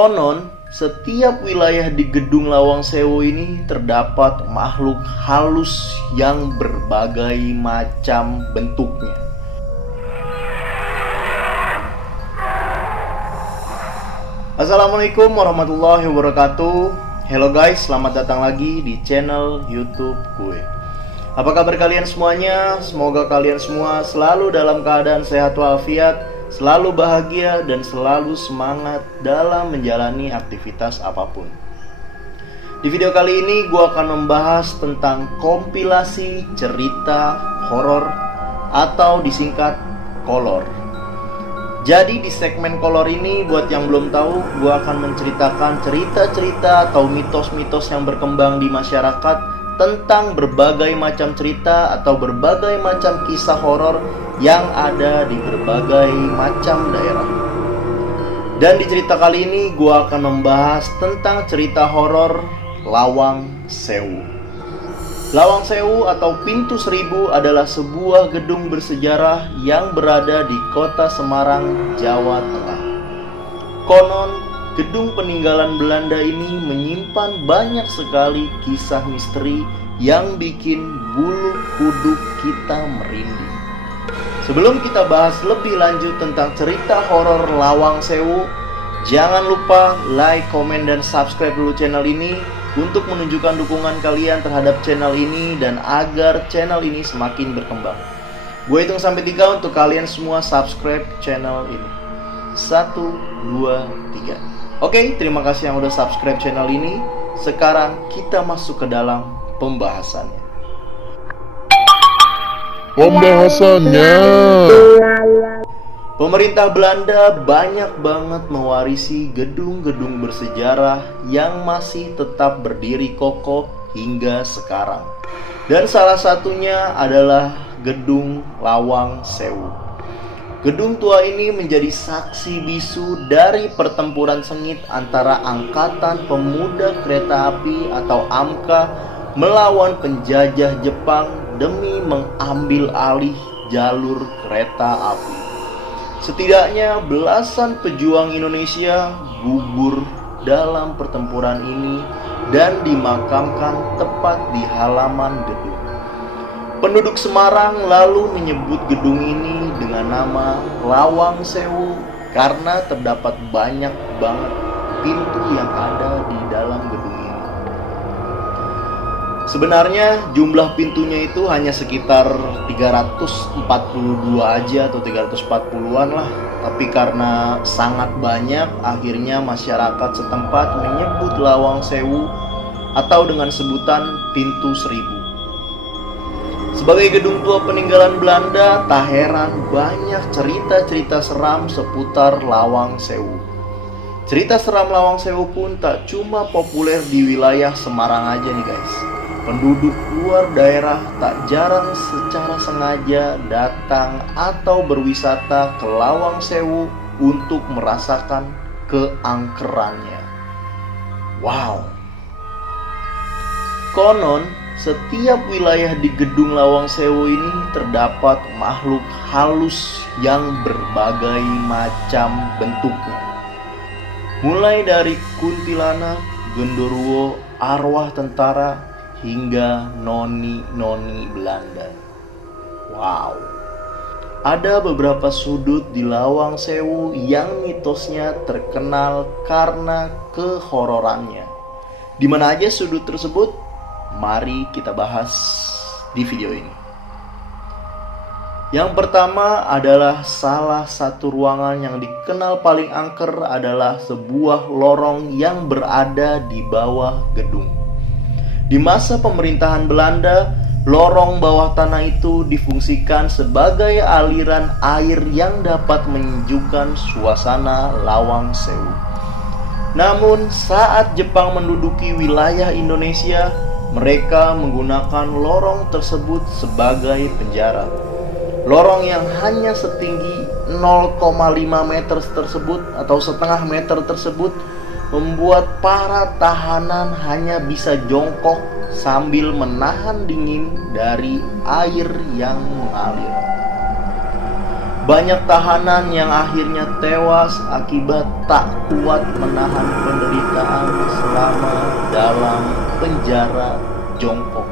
Konon, setiap wilayah di Gedung Lawang Sewu ini terdapat makhluk halus yang berbagai macam bentuknya. Assalamualaikum warahmatullahi wabarakatuh. Hello guys, selamat datang lagi di channel YouTube gue. Apa kabar kalian semuanya? Semoga kalian semua selalu dalam keadaan sehat walafiat, selalu bahagia dan selalu semangat dalam menjalani aktivitas apapun. Di video kali ini gue akan membahas tentang kompilasi cerita horor atau disingkat kolor. Jadi di segmen kolor ini, buat yang belum tahu, gue akan menceritakan cerita-cerita atau mitos-mitos yang berkembang di masyarakat tentang berbagai macam cerita atau berbagai macam kisah horor yang ada di berbagai macam daerah. Dan di cerita kali ini gue akan membahas tentang cerita horor Lawang Sewu. Lawang Sewu atau Pintu Seribu adalah sebuah gedung bersejarah yang berada di kota Semarang, Jawa Tengah. Konon, gedung peninggalan Belanda ini menyimpan banyak sekali kisah misteri yang bikin bulu kuduk kita merinding. Sebelum kita bahas lebih lanjut tentang cerita horor Lawang Sewu, jangan lupa like, komen, dan subscribe dulu channel ini untuk menunjukkan dukungan kalian terhadap channel ini dan agar channel ini semakin berkembang. Gue hitung sampai 3 untuk kalian semua subscribe channel ini. 1, 2, 3. Oke, terima kasih yang udah subscribe channel ini. Sekarang kita masuk ke dalam pembahasannya. Pemerintah Belanda banyak banget mewarisi gedung-gedung bersejarah yang masih tetap berdiri kokoh hingga sekarang. Dan salah satunya adalah Gedung Lawang Sewu. Gedung tua ini menjadi saksi bisu dari pertempuran sengit antara Angkatan Pemuda Kereta Api atau AMKA melawan penjajah Jepang demi mengambil alih jalur kereta api. Setidaknya belasan pejuang Indonesia gugur dalam pertempuran ini dan dimakamkan tepat di halaman gedung. Penduduk Semarang lalu menyebut gedung ini dengan nama Lawang Sewu karena terdapat banyak banget pintu yang ada di dalam gedung ini. Sebenarnya jumlah pintunya itu hanya sekitar 342 aja atau 340-an lah. Tapi karena sangat banyak, akhirnya masyarakat setempat menyebut Lawang Sewu atau dengan sebutan Pintu Seribu. Sebagai gedung tua peninggalan Belanda, tak heran banyak cerita-cerita seram seputar Lawang Sewu. Cerita seram Lawang Sewu pun tak cuma populer di wilayah Semarang aja nih guys. Penduduk luar daerah tak jarang secara sengaja datang atau berwisata ke Lawang Sewu untuk merasakan keangkerannya. Wow. Konon, setiap wilayah di Gedung Lawang Sewu ini terdapat makhluk halus yang berbagai macam bentuknya. Mulai dari kuntilanak, genderuwo, arwah tentara, hingga noni-noni Belanda. Wow. Ada beberapa sudut di Lawang Sewu yang mitosnya terkenal karena kehororannya. Di mana aja sudut tersebut? Mari kita bahas di video ini. Yang pertama adalah salah satu ruangan yang dikenal paling angker adalah sebuah lorong yang berada di bawah gedung. Di masa pemerintahan Belanda, lorong bawah tanah itu difungsikan sebagai aliran air yang dapat menyejukkan suasana Lawang Sewu. Namun, saat Jepang menduduki wilayah Indonesia, mereka menggunakan lorong tersebut sebagai penjara. Lorong yang hanya setinggi 0,5 meter tersebut atau setengah meter tersebut membuat para tahanan hanya bisa jongkok sambil menahan dingin dari air yang mengalir. Banyak tahanan yang akhirnya tewas akibat tak kuat menahan penderitaan selama dalam penjara jongkok.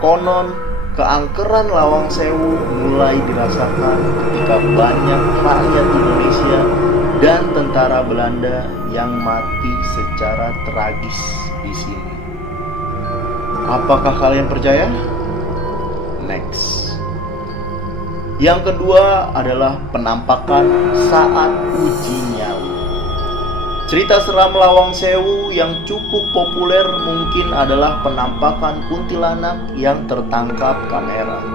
Konon, keangkeran Lawang Sewu mulai dirasakan ketika banyak rakyat Indonesia dan tentara Belanda yang mati secara tragis di sini. Apakah kalian percaya? Next. Yang kedua adalah penampakan saat uji nyali. Cerita seram Lawang Sewu yang cukup populer mungkin adalah penampakan kuntilanak yang tertangkap kamera.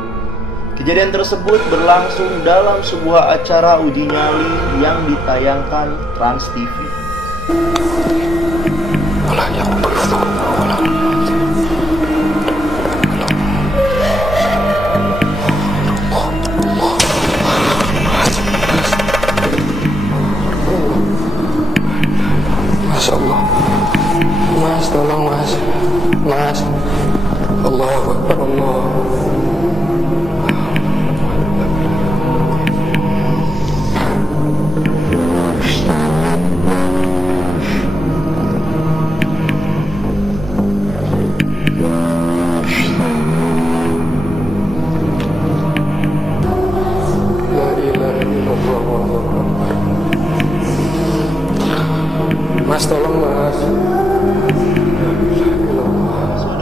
Kejadian tersebut berlangsung dalam sebuah acara uji nyali yang ditayangkan Trans TV. Masya Allah, Mas, tolong Mas, Mas, Allahu Akbar, Allah. La ilaha illallah, Allahu Akbar. Mas, tolong Mas.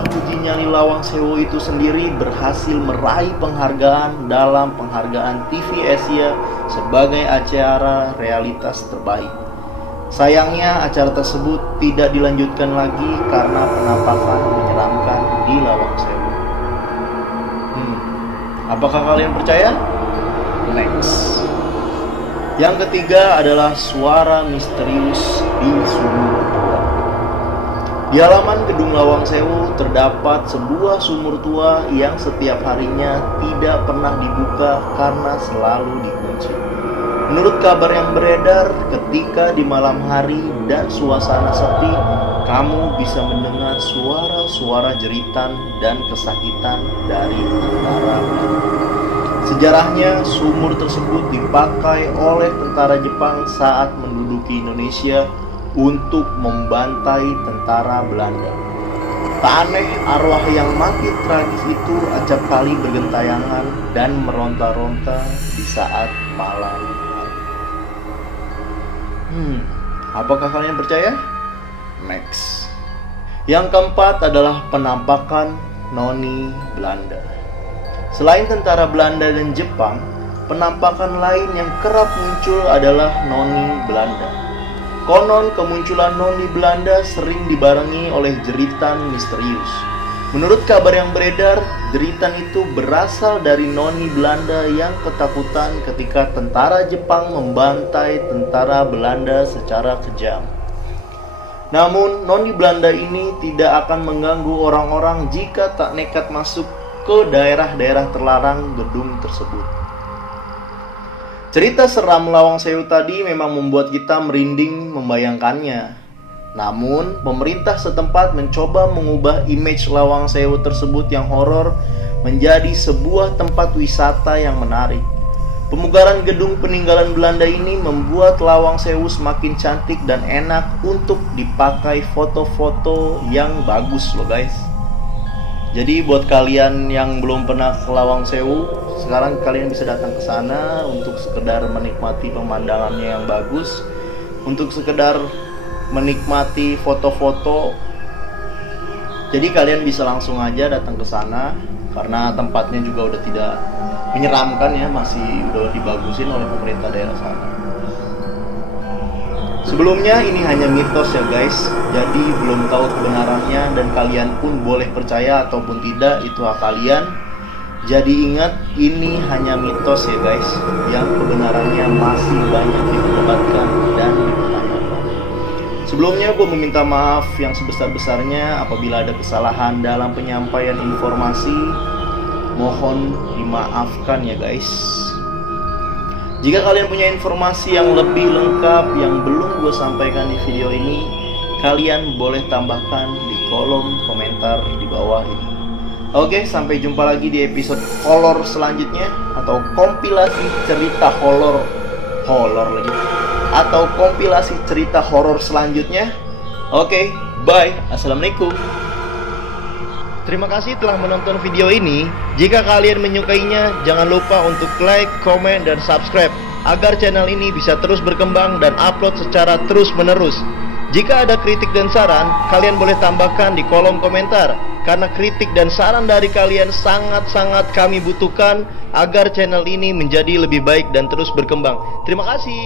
Uji nyali Lawang Sewu itu sendiri berhasil meraih penghargaan dalam penghargaan TV Asia sebagai acara realitas terbaik. Sayangnya acara tersebut tidak dilanjutkan lagi karena penampakan menyeramkan di Lawang Sewu. Apakah kalian percaya? Next. Yang ketiga adalah suara misterius di sumur tua. Di halaman gedung Lawang Sewu terdapat sebuah sumur tua yang setiap harinya tidak pernah dibuka karena selalu dikunci. Menurut kabar yang beredar, ketika di malam hari dan suasana sepi, kamu bisa mendengar suara-suara jeritan dan kesakitan dari tentara. Sejarahnya, sumur tersebut dipakai oleh tentara Jepang saat menduduki Indonesia untuk membantai tentara Belanda. Tak aneh, arwah yang makin tragis itu acap kali bergentayangan dan meronta-ronta di saat malam hari. Apakah kalian percaya? Next. Yang keempat adalah penampakan noni Belanda. Selain tentara Belanda dan Jepang, penampakan lain yang kerap muncul adalah noni Belanda. Konon kemunculan noni Belanda sering dibarengi oleh jeritan misterius. Menurut kabar yang beredar, jeritan itu berasal dari noni Belanda yang ketakutan ketika tentara Jepang membantai tentara Belanda secara kejam. Namun, noni Belanda ini tidak akan mengganggu orang-orang jika tak nekat masuk ke daerah-daerah terlarang gedung tersebut. Cerita seram Lawang Sewu tadi memang membuat kita merinding membayangkannya. Namun, pemerintah setempat mencoba mengubah image Lawang Sewu tersebut yang horor menjadi sebuah tempat wisata yang menarik. Pemugaran gedung peninggalan Belanda ini membuat Lawang Sewu semakin cantik dan enak untuk dipakai foto-foto yang bagus loh guys. Jadi buat kalian yang belum pernah ke Lawang Sewu, sekarang kalian bisa datang ke sana untuk sekedar menikmati pemandangannya yang bagus, untuk sekedar menikmati foto-foto. Jadi kalian bisa langsung aja datang ke sana karena tempatnya juga udah tidak menyeramkan ya, masih udah dibagusin oleh pemerintah daerah sana. Sebelumnya ini hanya mitos ya guys, jadi belum tahu kebenarannya dan kalian pun boleh percaya ataupun tidak, itu hak kalian. Jadi ingat, ini hanya mitos ya guys, yang kebenarannya masih banyak diperdebatkan dan dipertanyakan. Sebelumnya gue meminta maaf yang sebesar-besarnya apabila ada kesalahan dalam penyampaian informasi. Mohon dimaafkan ya guys. Jika kalian punya informasi yang lebih lengkap yang belum gue sampaikan di video ini, kalian boleh tambahkan di kolom komentar di bawah ini. Oke, sampai jumpa lagi di episode horor selanjutnya, atau kompilasi cerita horor lagi, atau kompilasi cerita horor selanjutnya. Oke, bye. Assalamualaikum. Terima kasih telah menonton video ini. Jika kalian menyukainya, jangan lupa untuk like, komen, dan subscribe agar channel ini bisa terus berkembang dan upload secara terus-menerus. Jika ada kritik dan saran, kalian boleh tambahkan di kolom komentar, karena kritik dan saran dari kalian sangat-sangat kami butuhkan agar channel ini menjadi lebih baik dan terus berkembang. Terima kasih.